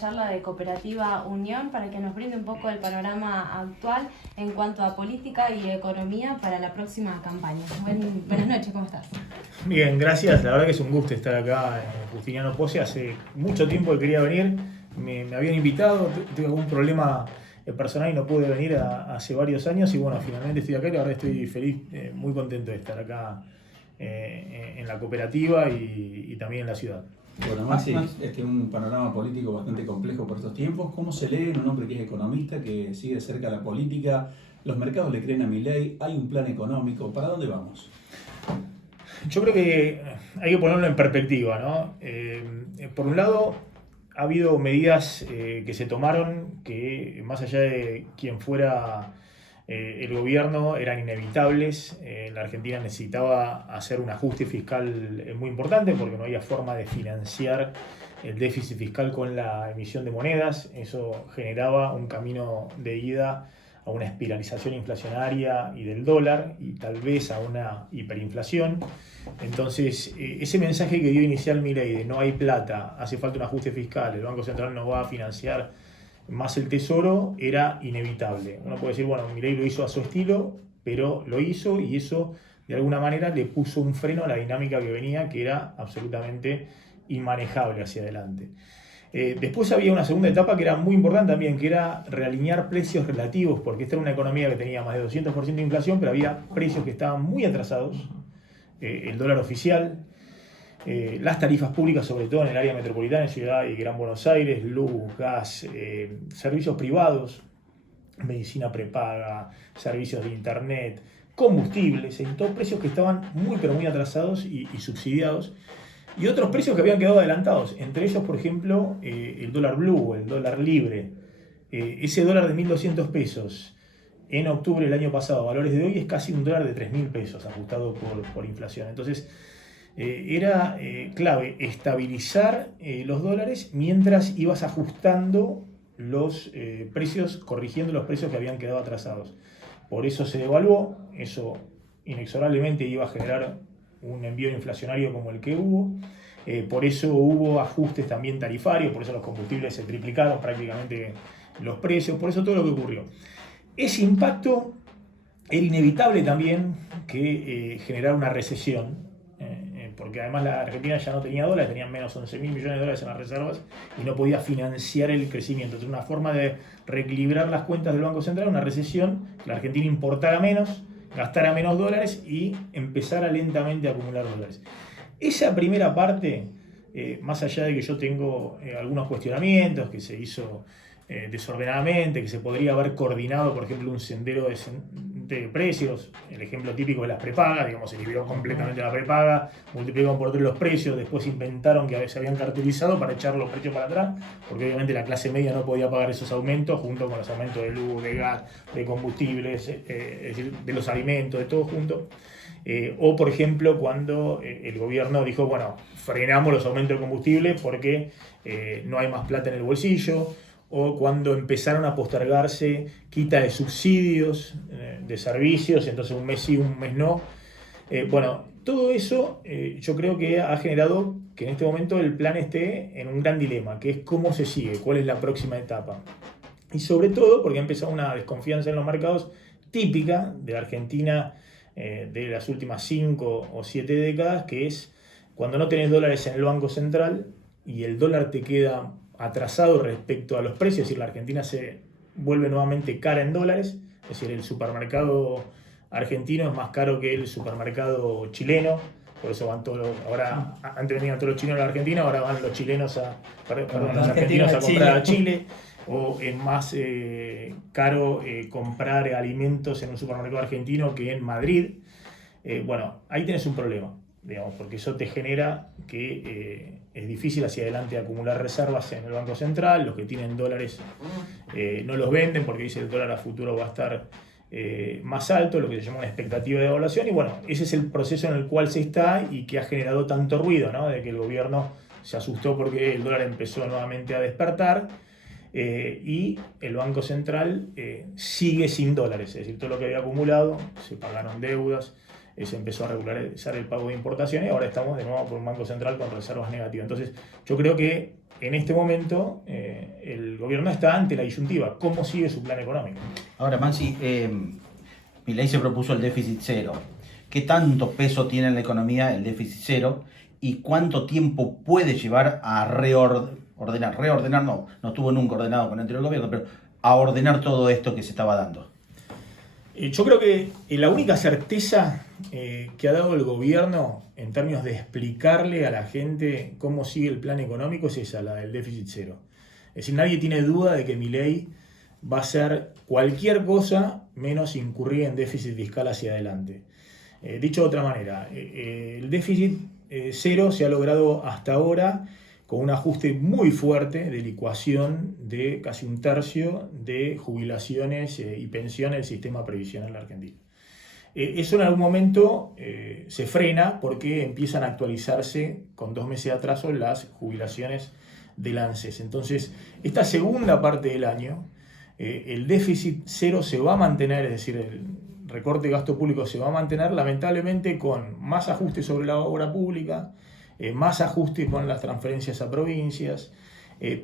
Charla de Cooperativa Unión para que nos brinde un poco el panorama actual en cuanto a política y economía para la próxima campaña. Buenas noches, ¿cómo estás? Bien, gracias. La verdad que es un gusto estar acá en Justiniano Pozzi. Hace mucho tiempo que quería venir. Me habían invitado, tuve algún problema personal y no pude venir hace varios años. Y bueno, finalmente estoy acá y la verdad estoy feliz, muy contento de estar acá en la cooperativa y también en la ciudad. Bueno, Maxi, un panorama político bastante complejo por estos tiempos. ¿Cómo se lee en un hombre que es economista, que sigue de cerca la política? ¿Los mercados le creen a Milei? ¿Hay un plan económico? ¿Para dónde vamos? Yo creo que hay que ponerlo en perspectiva, ¿no? Por un lado, ha habido medidas que se tomaron que, más allá de quien fuera el gobierno, eran inevitables. La Argentina necesitaba hacer un ajuste fiscal muy importante porque no había forma de financiar el déficit fiscal con la emisión de monedas. Eso generaba un camino de ida a una espiralización inflacionaria y del dólar y tal vez a una hiperinflación. Entonces, ese mensaje que dio inicial Milei de no hay plata, hace falta un ajuste fiscal, el Banco Central no va a financiar más el Tesoro, era inevitable. Uno puede decir, bueno, Milei lo hizo a su estilo, pero lo hizo y eso de alguna manera le puso un freno a la dinámica que venía, que era absolutamente inmanejable hacia adelante. Después había una segunda etapa que era muy importante también, que era realinear precios relativos, porque esta era una economía que tenía más de 200% de inflación, pero había precios que estaban muy atrasados. El dólar oficial, las tarifas públicas, sobre todo en el área metropolitana, en Ciudad y Gran Buenos Aires, luz, gas, servicios privados, medicina prepaga, servicios de internet, combustibles, en todos precios que estaban muy pero muy atrasados y subsidiados. Y otros precios que habían quedado adelantados, entre ellos, por ejemplo, el dólar blue, el dólar libre. Ese dólar de 1.200 pesos en octubre del año pasado, a valores de hoy, es casi un dólar de 3.000 pesos, ajustado por inflación. Entonces, era clave estabilizar los dólares mientras ibas ajustando los precios, corrigiendo los precios que habían quedado atrasados. Por eso se devaluó, eso inexorablemente iba a generar un envío inflacionario como el que hubo. Por eso hubo ajustes también tarifarios, por eso los combustibles se triplicaron prácticamente los precios, por eso todo lo que ocurrió. Ese impacto era inevitable también que generara una recesión, porque además la Argentina ya no tenía dólares, tenían menos 11.000 millones de dólares en las reservas y no podía financiar el crecimiento. Entonces, una forma de reequilibrar las cuentas del Banco Central, una recesión, que la Argentina importara menos, gastara menos dólares y empezara lentamente a acumular dólares. Esa primera parte, más allá de que yo tengo algunos cuestionamientos, que se hizo desordenadamente, que se podría haber coordinado, por ejemplo, un sendero de precios, el ejemplo típico de las prepagas, digamos, se liberó completamente la prepaga, multiplicaron por 3 los precios, después inventaron que se habían cartelizado para echar los precios para atrás, porque obviamente la clase media no podía pagar esos aumentos, junto con los aumentos de luz, de gas, de combustibles, es decir, de los alimentos, de todo junto. O, por ejemplo, cuando el gobierno dijo, bueno, frenamos los aumentos de combustible porque no hay más plata en el bolsillo, o cuando empezaron a postergarse quita de subsidios, de servicios, entonces un mes sí, un mes no. Bueno, todo eso yo creo que ha generado que en este momento el plan esté en un gran dilema, que es cómo se sigue, cuál es la próxima etapa. Y sobre todo porque ha empezado una desconfianza en los mercados típica de la Argentina de las últimas 5 o 7 décadas, que es cuando no tenés dólares en el Banco Central y el dólar te queda atrasado respecto a los precios, es decir, la Argentina se vuelve nuevamente cara en dólares, es decir, el supermercado argentino es más caro que el supermercado chileno, por eso van todos ahora antes venían todos los chilenos a la Argentina, ahora van los chilenos los argentinos a comprar a Chile, o es más caro comprar alimentos en un supermercado argentino que en Madrid. Bueno, ahí tenés un problema, digamos, porque eso te genera que es difícil hacia adelante acumular reservas en el Banco Central. Los que tienen dólares no los venden porque dice el dólar a futuro va a estar más alto, lo que se llama una expectativa de devaluación, y bueno, ese es el proceso en el cual se está y que ha generado tanto ruido, ¿no? De que el gobierno se asustó porque el dólar empezó nuevamente a despertar y el Banco Central sigue sin dólares, es decir, todo lo que había acumulado, se pagaron deudas, se empezó a regularizar el pago de importaciones y ahora estamos de nuevo por un Banco Central con reservas negativas. Entonces yo creo que en este momento el gobierno está ante la disyuntiva. ¿Cómo sigue su plan económico? Ahora, Mansi, Milei se propuso el déficit cero. ¿Qué tanto peso tiene en la economía el déficit cero? ¿Y cuánto tiempo puede llevar a reordenar, no estuvo nunca ordenado con el anterior gobierno, pero a ordenar todo esto que se estaba dando? Yo creo que la única certeza que ha dado el gobierno en términos de explicarle a la gente cómo sigue el plan económico es esa, la del déficit cero. Es decir, nadie tiene duda de que Milei va a hacer cualquier cosa menos incurrir en déficit fiscal hacia adelante. Dicho de otra manera, el déficit cero se ha logrado hasta ahora con un ajuste muy fuerte de licuación de casi un tercio de jubilaciones y pensiones del sistema previsional argentino. Eso en algún momento se frena porque empiezan a actualizarse con 2 meses de atraso las jubilaciones del ANSES. Entonces, esta segunda parte del año, el déficit cero se va a mantener, es decir, el recorte de gasto público se va a mantener lamentablemente con más ajustes sobre la obra pública, más ajustes con las transferencias a provincias,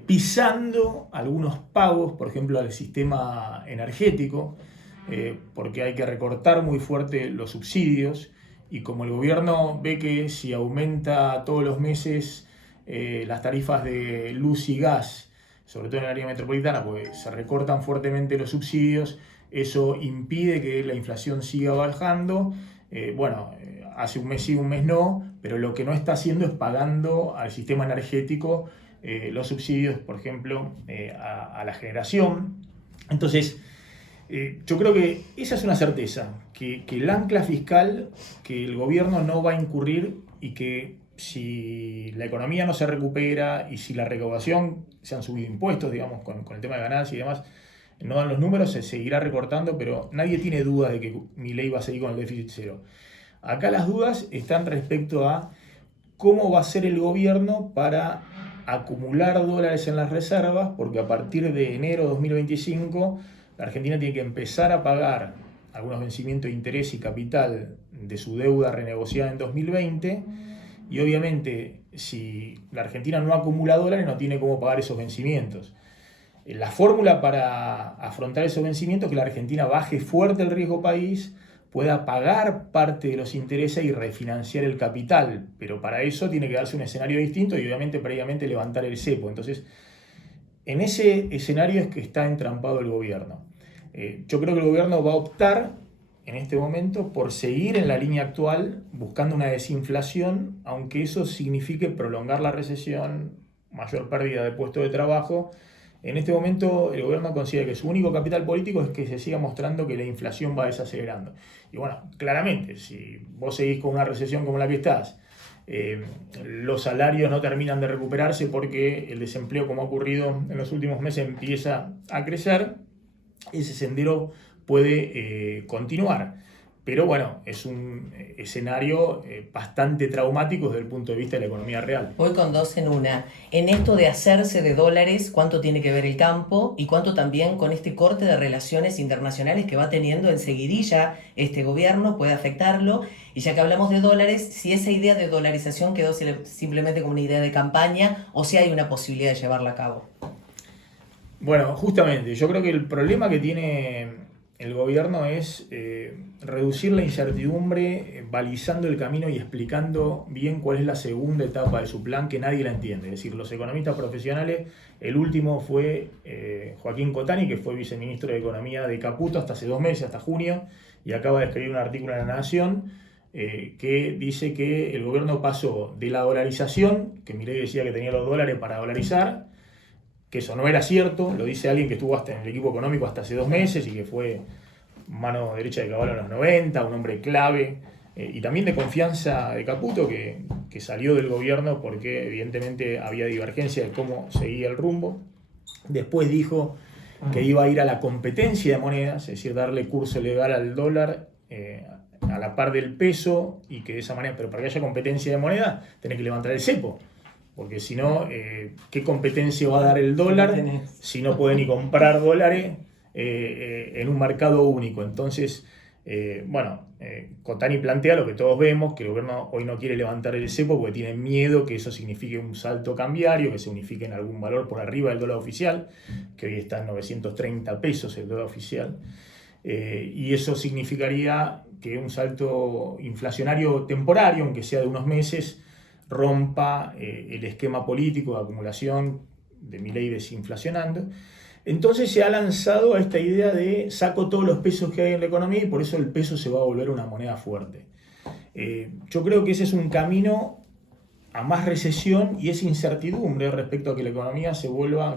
pisando algunos pagos, por ejemplo, al sistema energético, porque hay que recortar muy fuerte los subsidios, y como el gobierno ve que si aumenta todos los meses las tarifas de luz y gas, sobre todo en el área metropolitana, pues se recortan fuertemente los subsidios, eso impide que la inflación siga bajando. Hace un mes sí, un mes no, pero lo que no está haciendo es pagando al sistema energético los subsidios, por ejemplo, a la generación. Entonces, yo creo que esa es una certeza, que el ancla fiscal, que el gobierno no va a incurrir, y que si la economía no se recupera y si la recaudación, se han subido impuestos, digamos, con el tema de ganancias y demás, no dan los números, se seguirá recortando, pero nadie tiene dudas de que Milei va a seguir con el déficit cero. Acá las dudas están respecto a cómo va a ser el gobierno para acumular dólares en las reservas, porque a partir de enero de 2025 la Argentina tiene que empezar a pagar algunos vencimientos de interés y capital de su deuda renegociada en 2020, y obviamente si la Argentina no acumula dólares no tiene cómo pagar esos vencimientos. La fórmula para afrontar esos vencimientos es que la Argentina baje fuerte el riesgo país, pueda pagar parte de los intereses y refinanciar el capital, pero para eso tiene que darse un escenario distinto y obviamente previamente levantar el cepo. Entonces, en ese escenario es que está entrampado el gobierno. Yo creo que el gobierno va a optar en este momento por seguir en la línea actual, buscando una desinflación, aunque eso signifique prolongar la recesión, mayor pérdida de puestos de trabajo. En este momento el gobierno considera que su único capital político es que se siga mostrando que la inflación va desacelerando. Y bueno, claramente, si vos seguís con una recesión como la que estás, los salarios no terminan de recuperarse porque el desempleo, como ha ocurrido en los últimos meses, empieza a crecer, ese sendero puede continuar. Pero bueno, es un escenario bastante traumático desde el punto de vista de la economía real. Voy con dos en una. En esto de hacerse de dólares, ¿cuánto tiene que ver el campo? Y cuánto también con este corte de relaciones internacionales que va teniendo enseguidilla este gobierno puede afectarlo. Y ya que hablamos de dólares, si esa idea de dolarización quedó simplemente como una idea de campaña o si hay una posibilidad de llevarla a cabo. Bueno, justamente, yo creo que el problema que tiene el gobierno es reducir la incertidumbre, balizando el camino y explicando bien cuál es la segunda etapa de su plan, que nadie la entiende. Es decir, los economistas profesionales, el último fue Joaquín Cotani, que fue viceministro de Economía de Caputo hasta hace 2 meses, hasta junio, y acaba de escribir un artículo en La Nación que dice que el gobierno pasó de la dolarización, que Milei decía que tenía los dólares para dolarizar, que eso no era cierto, lo dice alguien que estuvo hasta en el equipo económico hasta hace 2 meses y que fue mano derecha de Caballo en los 90, un hombre clave, y también de confianza de Caputo, que salió del gobierno porque evidentemente había divergencia de cómo seguía el rumbo. Después dijo que iba a ir a la competencia de monedas, es decir, darle curso legal al dólar a la par del peso, y que de esa manera, pero para que haya competencia de moneda, tenés que levantar el cepo. Porque si no, ¿qué competencia va a dar el dólar si no puede ni comprar dólares en un mercado único? Entonces, Cotani plantea lo que todos vemos, que el gobierno hoy no quiere levantar el cepo porque tiene miedo que eso signifique un salto cambiario, que se unifique en algún valor por arriba del dólar oficial, que hoy está en 930 pesos el dólar oficial, y eso significaría que un salto inflacionario temporario, aunque sea de unos meses, rompa el esquema político de acumulación de Milei desinflacionando. Entonces se ha lanzado a esta idea de saco todos los pesos que hay en la economía y por eso el peso se va a volver una moneda fuerte. Yo creo que ese es un camino a más recesión y es incertidumbre respecto a que la economía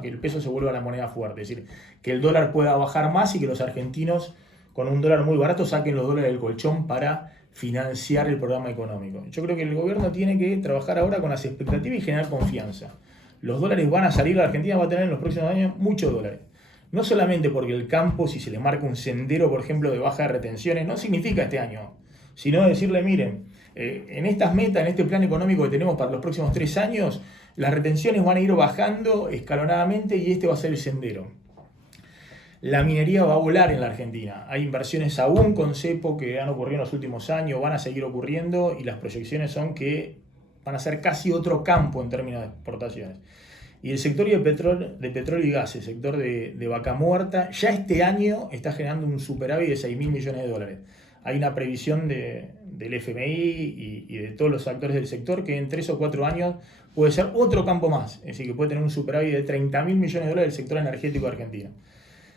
que el peso se vuelva la moneda fuerte. Es decir, que el dólar pueda bajar más y que los argentinos con un dólar muy barato saquen los dólares del colchón para financiar el programa económico. Yo creo que el gobierno tiene que trabajar ahora con las expectativas y generar confianza. Los dólares van a salir, la Argentina va a tener en los próximos años muchos dólares. No solamente porque el campo, si se le marca un sendero, por ejemplo, de baja de retenciones, no significa este año, sino decirle, miren, en estas metas, en este plan económico que tenemos para los próximos 3 años, las retenciones van a ir bajando escalonadamente y este va a ser el sendero. La minería va a volar en la Argentina. Hay inversiones aún con cepo que han ocurrido en los últimos años, van a seguir ocurriendo y las proyecciones son que van a ser casi otro campo en términos de exportaciones. Y el sector de petróleo y gas, el sector de vaca muerta, ya este año está generando un superávit de 6.000 millones de dólares. Hay una previsión del FMI y de todos los actores del sector que en 3 o 4 años puede ser otro campo más. Es decir, que puede tener un superávit de 30.000 millones de dólares el sector energético argentino.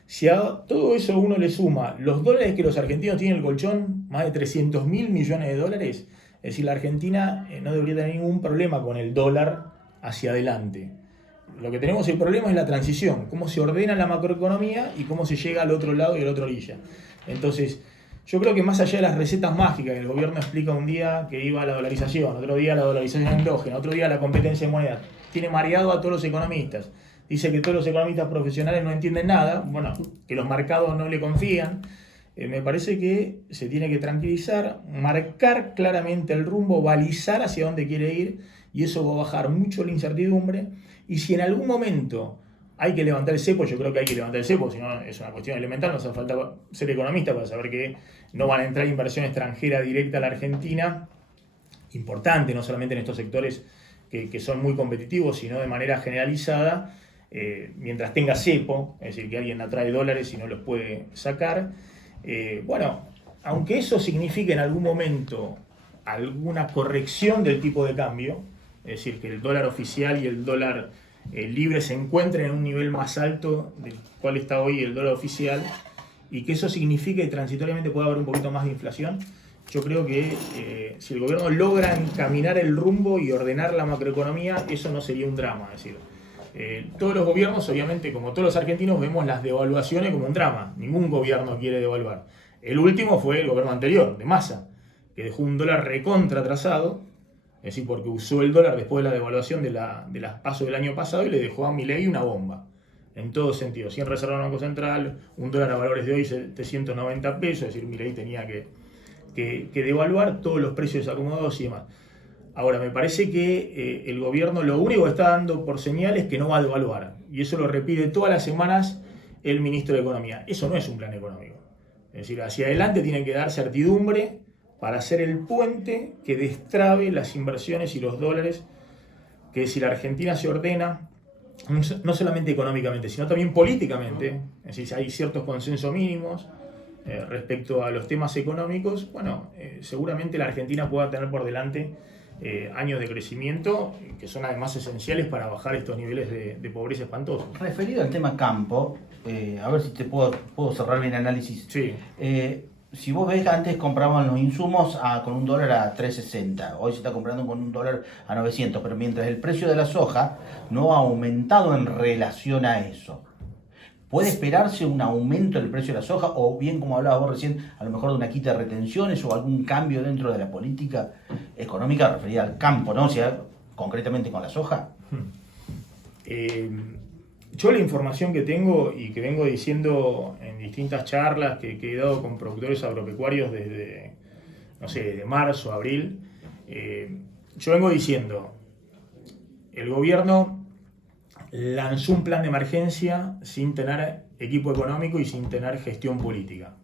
Si a todo eso uno le suma los dólares que los argentinos tienen en el colchón, más de 300.000 millones de dólares, es decir, la Argentina no debería tener ningún problema con el dólar hacia adelante. Lo que tenemos el problema es la transición, cómo se ordena la macroeconomía y cómo se llega al otro lado y a la otra orilla. Entonces, yo creo que más allá de las recetas mágicas que el gobierno explica un día que iba a la dolarización, otro día a la dolarización endógena, otro día a la competencia de moneda, tiene mareado a todos los economistas. Dice que todos los economistas profesionales no entienden nada, bueno, que los mercados no le confían. Me parece que se tiene que tranquilizar, marcar claramente el rumbo, balizar hacia dónde quiere ir y eso va a bajar mucho la incertidumbre. Y si en algún momento hay que levantar el cepo, yo creo que hay que levantar el cepo, si no es una cuestión elemental, no hace falta ser economista para saber que no van a entrar inversión extranjera directa a la Argentina, importante, no solamente en estos sectores que son muy competitivos, sino de manera generalizada, mientras tenga cepo, es decir, que alguien atrae dólares y no los puede sacar. Aunque eso signifique en algún momento alguna corrección del tipo de cambio, es decir, que el dólar oficial y el dólar libre se encuentren en un nivel más alto del cual está hoy el dólar oficial, y que eso signifique que transitoriamente pueda haber un poquito más de inflación, yo creo que si el gobierno logra encaminar el rumbo y ordenar la macroeconomía, eso no sería un drama. Es decir, todos los gobiernos, obviamente, como todos los argentinos, vemos las devaluaciones como un drama. Ningún gobierno quiere devaluar. El último fue el gobierno anterior, de Massa, que dejó un dólar recontra atrasado, es decir, porque usó el dólar después de la devaluación de las PASO del año pasado y le dejó a Milei una bomba. En todo sentido, sin reserva del Banco Central, un dólar a valores de hoy 790 pesos, es decir, Milei tenía que devaluar todos los precios acomodados y demás. Ahora, me parece que el gobierno lo único que está dando por señal es que no va a devaluar. Y eso lo repite todas las semanas el ministro de Economía. Eso no es un plan económico. Es decir, hacia adelante tiene que dar certidumbre para hacer el puente que destrabe las inversiones y los dólares, que si la Argentina se ordena, no solamente económicamente, sino también políticamente, es decir, si hay ciertos consensos mínimos respecto a los temas económicos, seguramente la Argentina pueda tener por delante años de crecimiento que son además esenciales para bajar estos niveles de pobreza espantosos. Referido al tema campo, a ver si te puedo cerrar bien el análisis. Sí. Si vos ves, antes compraban los insumos con un dólar a 3.60, hoy se está comprando con un dólar a 900, pero mientras el precio de la soja no ha aumentado en relación a eso, ¿puede esperarse un aumento del precio de la soja o bien, como hablabas vos recién, a lo mejor de una quita de retenciones o algún cambio dentro de la política económica referida al campo, ¿no? O sea, concretamente con la soja? Yo la información que tengo y que vengo diciendo en distintas charlas que he dado con productores agropecuarios desde marzo, abril, yo vengo diciendo, el gobierno lanzó un plan de emergencia sin tener equipo económico y sin tener gestión política.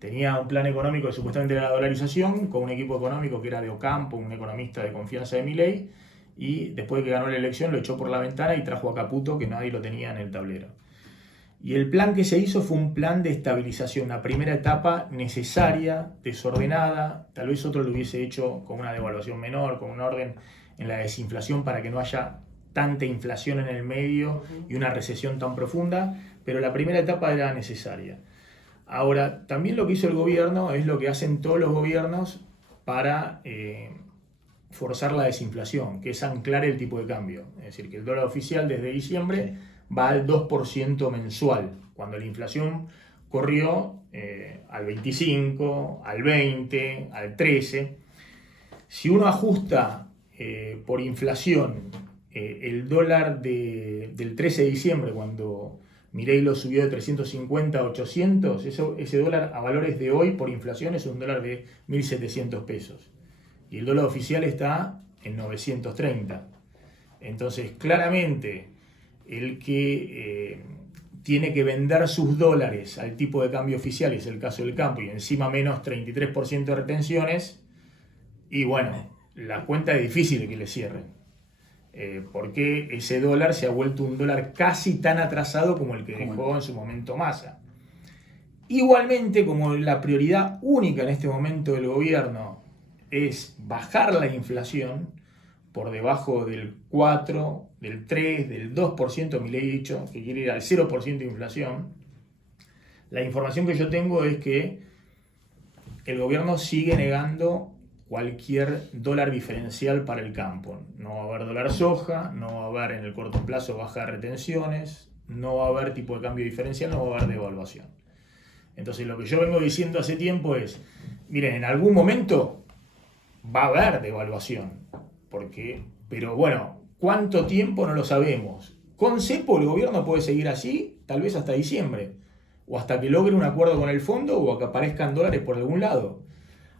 tenía un plan económico que supuestamente era la dolarización, con un equipo económico que era de Ocampo, un economista de confianza de Milei, y después de que ganó la elección lo echó por la ventana y trajo a Caputo, que nadie lo tenía en el tablero. Y el plan que se hizo fue un plan de estabilización, una primera etapa necesaria, desordenada, tal vez otro lo hubiese hecho con una devaluación menor, con un orden en la desinflación para que no haya tanta inflación en el medio y una recesión tan profunda, pero la primera etapa era necesaria. Ahora, también lo que hizo el gobierno es lo que hacen todos los gobiernos para forzar la desinflación, que es anclar el tipo de cambio. Es decir, que el dólar oficial desde diciembre va al 2% mensual, cuando la inflación corrió al 25, al 20, al 13. Si uno ajusta por inflación el dólar del 13 de diciembre, cuando Milei lo subió de 350 a 800, ese dólar a valores de hoy por inflación es un dólar de 1.700 pesos. Y el dólar oficial está en 930. Entonces, claramente, el que tiene que vender sus dólares al tipo de cambio oficial, es el caso del campo, y encima menos 33% de retenciones, y bueno, la cuenta es difícil de que le cierren. Porque ese dólar se ha vuelto un dólar casi tan atrasado como el que dejó en su momento Massa. Igualmente, como la prioridad única en este momento del gobierno es bajar la inflación por debajo del 4, del 3, del 2%, Milei ha dicho que quiere ir al 0% de inflación, la información que yo tengo es que el gobierno sigue negando cualquier dólar diferencial para el campo. No va a haber dólar soja, no va a haber en el corto plazo baja de retenciones, no va a haber tipo de cambio diferencial, no va a haber devaluación. Entonces lo que yo vengo diciendo hace tiempo es, miren, en algún momento va a haber devaluación, pero bueno, ¿cuánto tiempo? No lo sabemos. Con cepo el gobierno puede seguir así, tal vez hasta diciembre, o hasta que logre un acuerdo con el fondo o que aparezcan dólares por algún lado.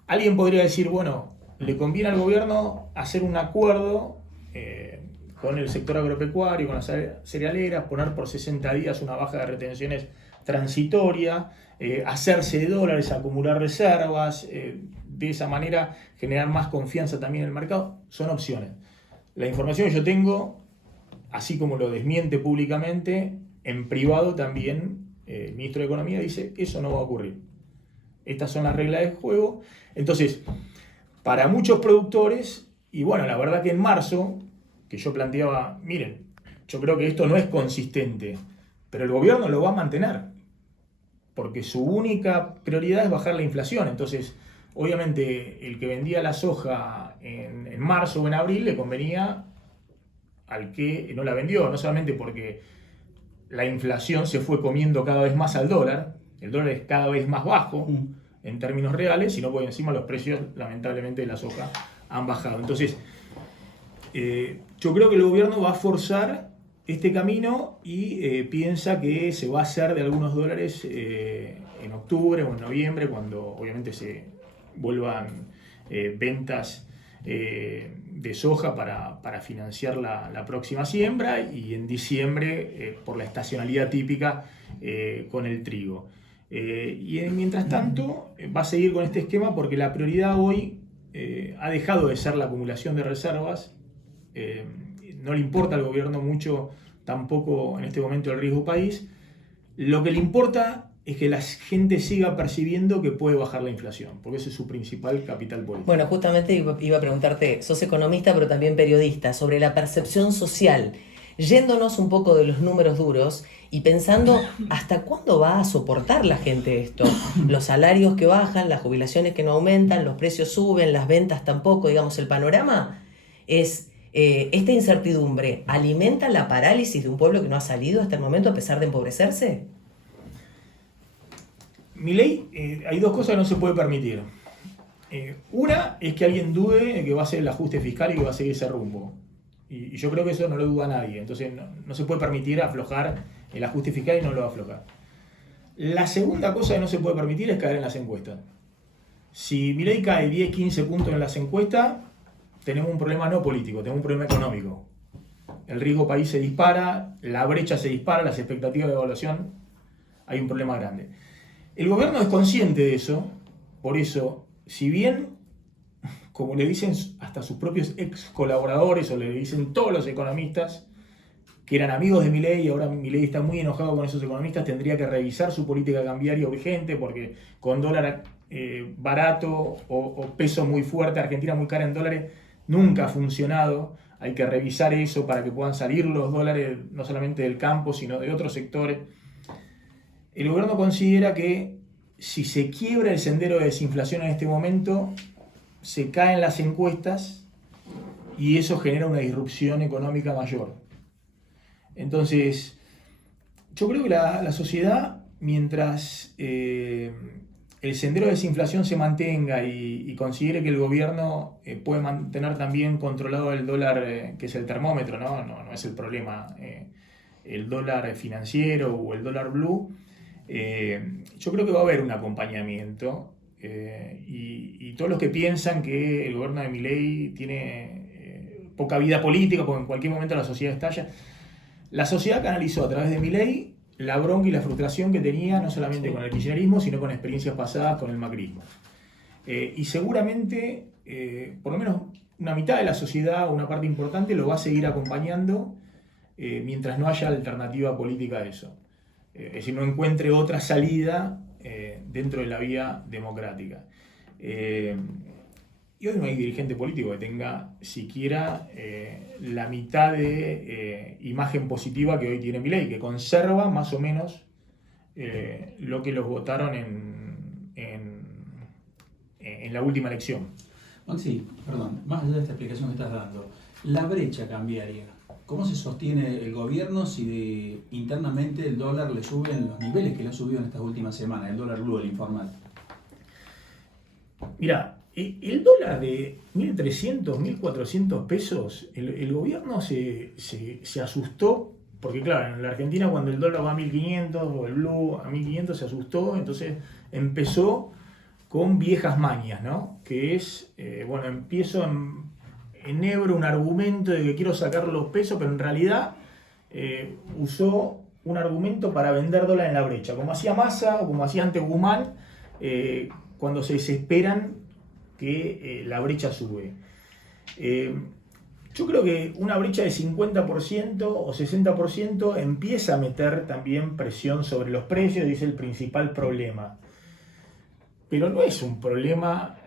Alguien podría decir, bueno, le conviene al gobierno hacer un acuerdo con el sector agropecuario, con las cerealeras, poner por 60 días una baja de retenciones transitoria, hacerse de dólares, acumular reservas, de esa manera generar más confianza también en el mercado. Son opciones. La información que yo tengo, así como lo desmiente públicamente, en privado también el ministro de Economía dice, eso no va a ocurrir. Estas son las reglas del juego. Entonces, para muchos productores, y bueno, la verdad que en marzo, que yo planteaba, miren, yo creo que esto no es consistente, pero el gobierno lo va a mantener, porque su única prioridad es bajar la inflación. Entonces, obviamente, el que vendía la soja en marzo o en abril le convenía al que no la vendió, no solamente porque la inflación se fue comiendo cada vez más al dólar, el dólar es cada vez más bajo en términos reales, sino porque encima los precios, lamentablemente, de la soja han bajado. Entonces, yo creo que el gobierno va a forzar este camino y piensa que se va a hacer de algunos dólares en octubre o en noviembre, cuando obviamente se vuelvan ventas de soja para financiar la próxima siembra, y en diciembre por la estacionalidad típica con el trigo. Y mientras tanto va a seguir con este esquema porque la prioridad hoy ha dejado de ser la acumulación de reservas. No le importa al gobierno mucho tampoco en este momento el riesgo país. Lo que le importa es que la gente siga percibiendo que puede bajar la inflación, porque ese es su principal capital político. Bueno, justamente iba a preguntarte, sos economista pero también periodista, sobre la percepción social, yéndonos un poco de los números duros y pensando hasta cuándo va a soportar la gente esto. Los salarios que bajan, las jubilaciones que no aumentan, los precios suben, las ventas tampoco, digamos, el panorama es... ¿Esta incertidumbre alimenta la parálisis de un pueblo que no ha salido hasta el momento a pesar de empobrecerse? Milei, hay dos cosas que no se puede permitir. Una es que alguien dude de que va a ser el ajuste fiscal y que va a seguir ese rumbo. Y yo creo que eso no lo duda nadie. Entonces no se puede permitir aflojar el ajuste fiscal y no lo va a aflojar. La segunda cosa que no se puede permitir es caer en las encuestas. Si Milei cae 10, 15 puntos en las encuestas, tenemos un problema no político, tenemos un problema económico. El riesgo país se dispara, la brecha se dispara, las expectativas de evaluación, hay un problema grande. El gobierno es consciente de eso, por eso, si bien, como le dicen hasta sus propios ex colaboradores o le dicen todos los economistas que eran amigos de Milei y ahora Milei está muy enojado con esos economistas, tendría que revisar su política cambiaria urgente porque con dólar barato o peso muy fuerte, Argentina muy cara en dólares, nunca ha funcionado. Hay que revisar eso para que puedan salir los dólares no solamente del campo, sino de otros sectores. El gobierno considera que si se quiebra el sendero de desinflación en este momento, se caen las encuestas y eso genera una disrupción económica mayor. Entonces, yo creo que la sociedad, mientras el sendero de desinflación se mantenga y considere que el gobierno puede mantener también controlado el dólar, que es el termómetro, no es el problema, el dólar financiero o el dólar blue, yo creo que va a haber un acompañamiento y todos los que piensan que el gobierno de Milei tiene poca vida política, porque en cualquier momento la sociedad estalla. La sociedad canalizó a través de Milei la bronca y la frustración que tenía no solamente con el kirchnerismo, sino con experiencias pasadas con el macrismo. Y seguramente, por lo menos una mitad de la sociedad, una parte importante, lo va a seguir acompañando mientras no haya alternativa política a eso. Es decir, no encuentre otra salida dentro de la vía democrática. Y hoy no hay dirigente político que tenga siquiera la mitad de imagen positiva que hoy tiene Milei, que conserva más o menos lo que los votaron en la última elección. Maxi, perdón, más allá de esta explicación que estás dando, la brecha cambiaria, ¿cómo se sostiene el gobierno si internamente el dólar le sube en los niveles que le ha subido en estas últimas semanas, el dólar blue, el informal? Mira, el dólar de 1.300, 1.400 pesos, el gobierno se asustó, porque claro, en la Argentina cuando el dólar va a 1.500 o el blue a 1.500 se asustó, entonces empezó con viejas mañas, ¿no? Que es, empiezo en Ebro un argumento de que quiero sacar los pesos, pero en realidad usó un argumento para vender dólar en la brecha, como hacía Massa o como hacía antes Guzmán, cuando se desesperan que la brecha sube. Yo creo que una brecha de 50% o 60% empieza a meter también presión sobre los precios y es el principal problema. Pero no es un problema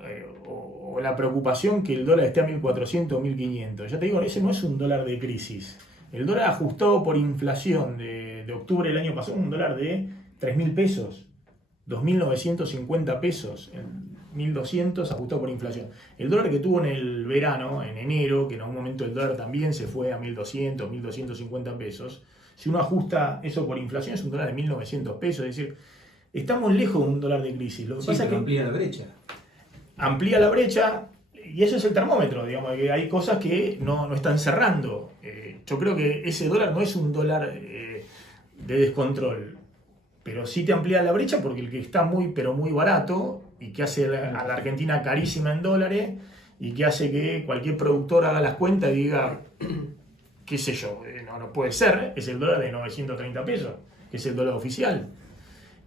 o la preocupación que el dólar esté a 1.400 o 1.500. Ya te digo, ese no es un dólar de crisis. El dólar ajustado por inflación de octubre del año pasado, un dólar de 3.000 pesos, 2.950 pesos. 1.200 ajustado por inflación. El dólar que tuvo en el verano, en enero, que en algún momento el dólar también se fue a 1.200, 1.250 pesos, si uno ajusta eso por inflación es un dólar de 1.900 pesos, es decir, estamos lejos de un dólar de crisis. Lo que pasa es que amplía la brecha. Amplía la brecha y eso es el termómetro, digamos, que hay cosas que no están cerrando. Yo creo que ese dólar no es un dólar de descontrol, pero sí te amplía la brecha porque el que está muy, pero muy barato y que hace a la Argentina carísima en dólares y que hace que cualquier productor haga las cuentas y diga, qué sé yo, no puede ser, es el dólar de 930 pesos, que es el dólar oficial.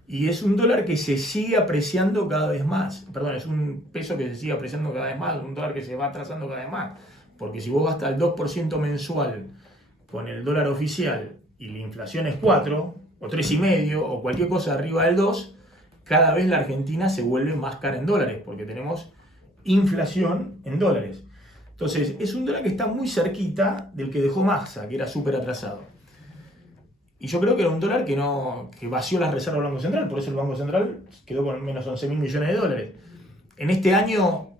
Y es un dólar que se sigue apreciando cada vez más, perdón, es un peso que se sigue apreciando cada vez más, un dólar que se va atrasando cada vez más, porque si vos vas hasta el 2% mensual con el dólar oficial y la inflación es 4 o 3,5 o cualquier cosa arriba del 2, cada vez la Argentina se vuelve más cara en dólares, porque tenemos inflación en dólares. Entonces, es un dólar que está muy cerquita del que dejó Massa, que era súper atrasado. Y yo creo que era un dólar que vació las reservas del Banco Central, por eso el Banco Central quedó con menos 11.000 millones de dólares. En este año,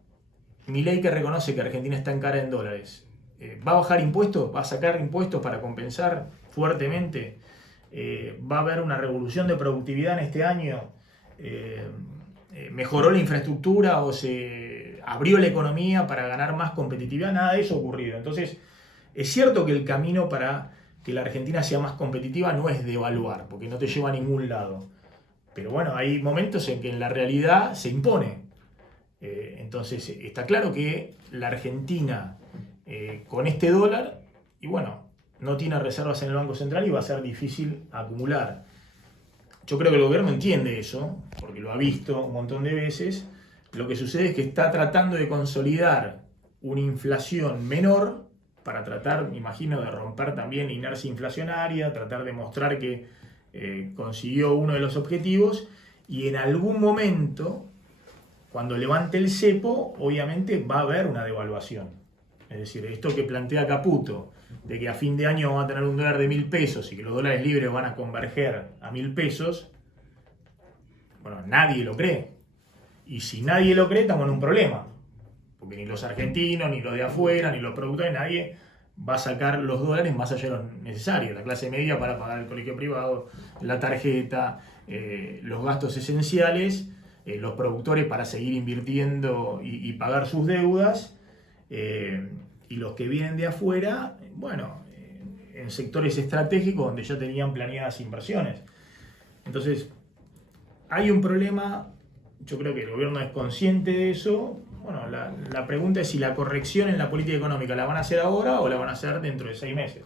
Milei, que reconoce que Argentina está en cara en dólares, ¿va a bajar impuestos? ¿Va a sacar impuestos para compensar fuertemente? ¿Va a haber una revolución de productividad en este año? ¿Mejoró la infraestructura o se abrió la economía para ganar más competitividad? Nada de eso ha ocurrido. Entonces, es cierto que el camino para que la Argentina sea más competitiva no es devaluar, porque no te lleva a ningún lado. Pero bueno, hay momentos en que en la realidad se impone. Entonces, está claro que la Argentina, con este dólar, y bueno, no tiene reservas en el Banco Central y va a ser difícil acumular. yo creo que el gobierno entiende eso, porque lo ha visto un montón de veces. Lo que sucede es que está tratando de consolidar una inflación menor para tratar, me imagino, de romper también la inercia inflacionaria, tratar de mostrar que consiguió uno de los objetivos, y en algún momento, cuando levante el cepo, obviamente va a haber una devaluación. Es decir, esto que plantea Caputo, de que a fin de año vamos a tener un dólar de 1.000 pesos y que los dólares libres van a converger a 1.000 pesos, bueno, nadie lo cree. Y si nadie lo cree, estamos en un problema. Porque ni los argentinos, ni los de afuera, ni los productores, nadie va a sacar los dólares más allá de lo necesario. La clase media para pagar el colegio privado, la tarjeta, los gastos esenciales, los productores para seguir invirtiendo y pagar sus deudas, y los que vienen de afuera, bueno, en sectores estratégicos donde ya tenían planeadas inversiones. Entonces, hay un problema, yo creo que el gobierno es consciente de eso. Bueno, la pregunta es si la corrección en la política económica la van a hacer ahora o la van a hacer dentro de 6 meses.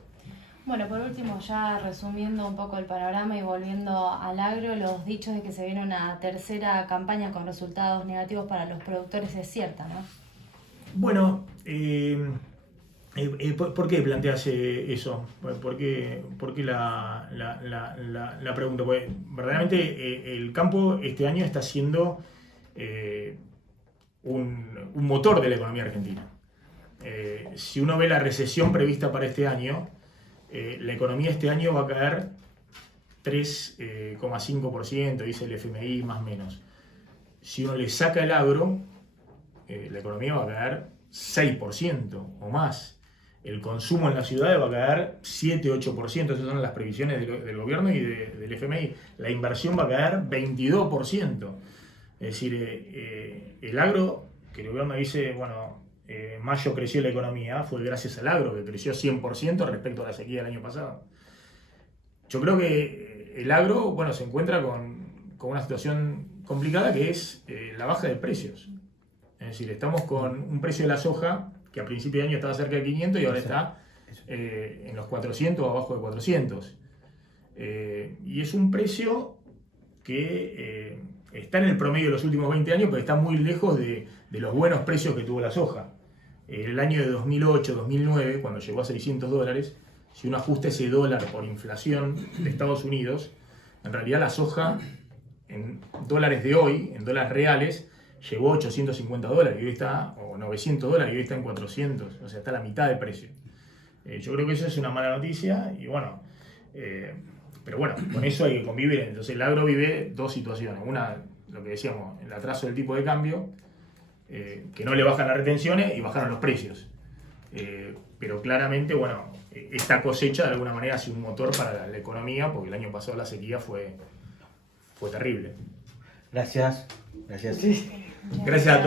Bueno, por último, ya resumiendo un poco el panorama y volviendo al agro, los dichos de que se viene una tercera campaña con resultados negativos para los productores es cierta, ¿no? Bueno, ¿por qué planteas eso? ¿Por qué la pregunta? Porque verdaderamente el campo este año está siendo un motor de la economía argentina. Si uno ve la recesión prevista para este año, la economía este año va a caer 3,5%, dice el FMI, más o menos. Si uno le saca el agro, la economía va a caer 6% o más. El consumo en las ciudades va a caer 7-8%, esas son las previsiones del gobierno y del FMI. La inversión va a caer 22%. Es decir, el agro, que el gobierno dice, bueno, mayo creció la economía, fue gracias al agro, que creció 100% respecto a la sequía del año pasado. Yo creo que el agro, bueno, se encuentra con una situación complicada, que es la baja de precios. Es decir, estamos con un precio de la soja que a principio de año estaba cerca de 500 y ahora está en los 400 o abajo de 400. Y es un precio que está en el promedio de los últimos 20 años, pero está muy lejos de los buenos precios que tuvo la soja. El año de 2008-2009, cuando llegó a $600, si uno ajusta ese dólar por inflación de Estados Unidos, en realidad la soja en dólares de hoy, en dólares reales, llegó a $850 y hoy está, o $900 y hoy está en 400, o sea, está a la mitad de precio. Yo creo que eso es una mala noticia y bueno, pero bueno, con eso hay que convivir. Entonces el agro vive dos situaciones. Una, lo que decíamos, el atraso del tipo de cambio, que no le bajan las retenciones y bajaron los precios. Pero claramente, bueno, esta cosecha de alguna manera ha sido un motor para la economía, porque el año pasado la sequía fue terrible. Gracias. Gracias. Gracias a todos.